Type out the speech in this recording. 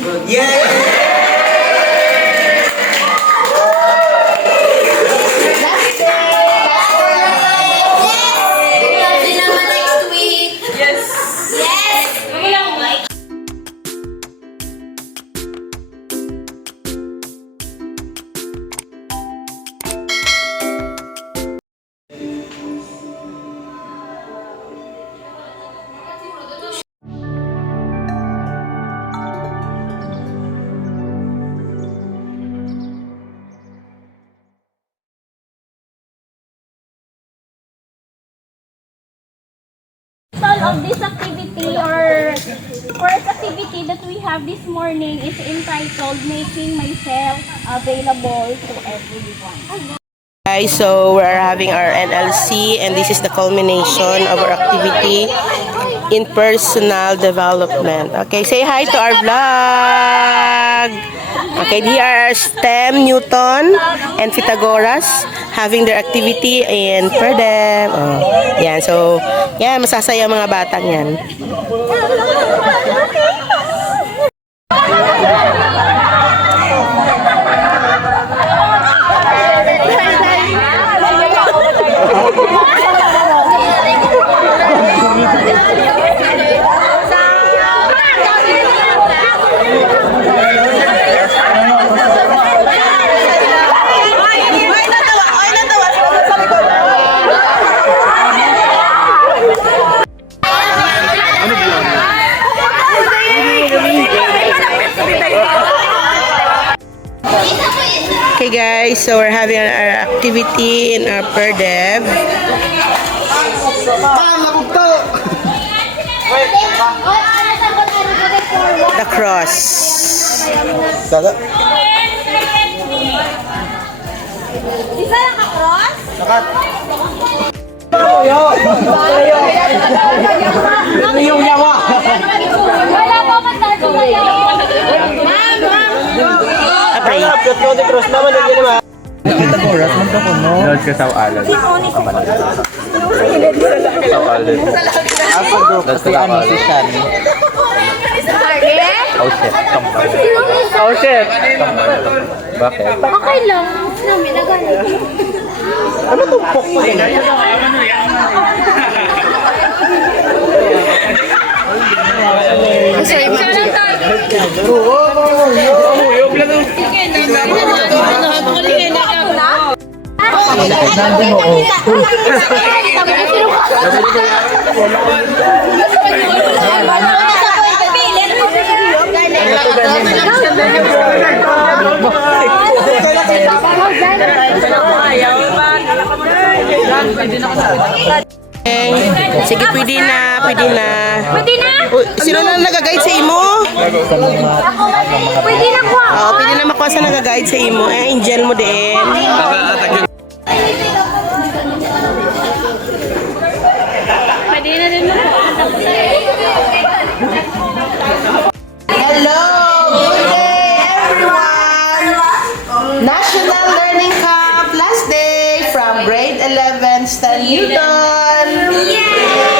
Yeah! Of this activity or first activity that we have this morning is entitled Making Myself Available to Everyone. Guys, so we're having our NLC and this is the culmination of our activity in personal development. Okay, say hi to our vlog. Okay, here are STEM, Newton, and Pythagoras having their activity in per them. Oh, yan, so, yan, masasaya mga batang yan. Okay guys, so we're having our activity in our per dev. The cross. Isa lang ka-cross? Yung yawa! Wala po magsasabi kayo. Apray. Cross naman, hindi naman. Pythagoras, magkapuno. Lord ka sa alam. Kasi ano si Shani? Oh shit. Oh shit. Bakit? Okay lang. Namin na ganun. Ano itong pok mo yun? Nandun mo, oh. Sige, pwede na, pwede na. Pwede na? Sino na nag-guide sa imo? Pwede na po. Oo, pwede na makuha sa nag-guide sa imo. Angel mo din. Pwede na din mo. Hello! Good day, everyone! National Learning Camp last day from grade 11 Stan Newton. Yay!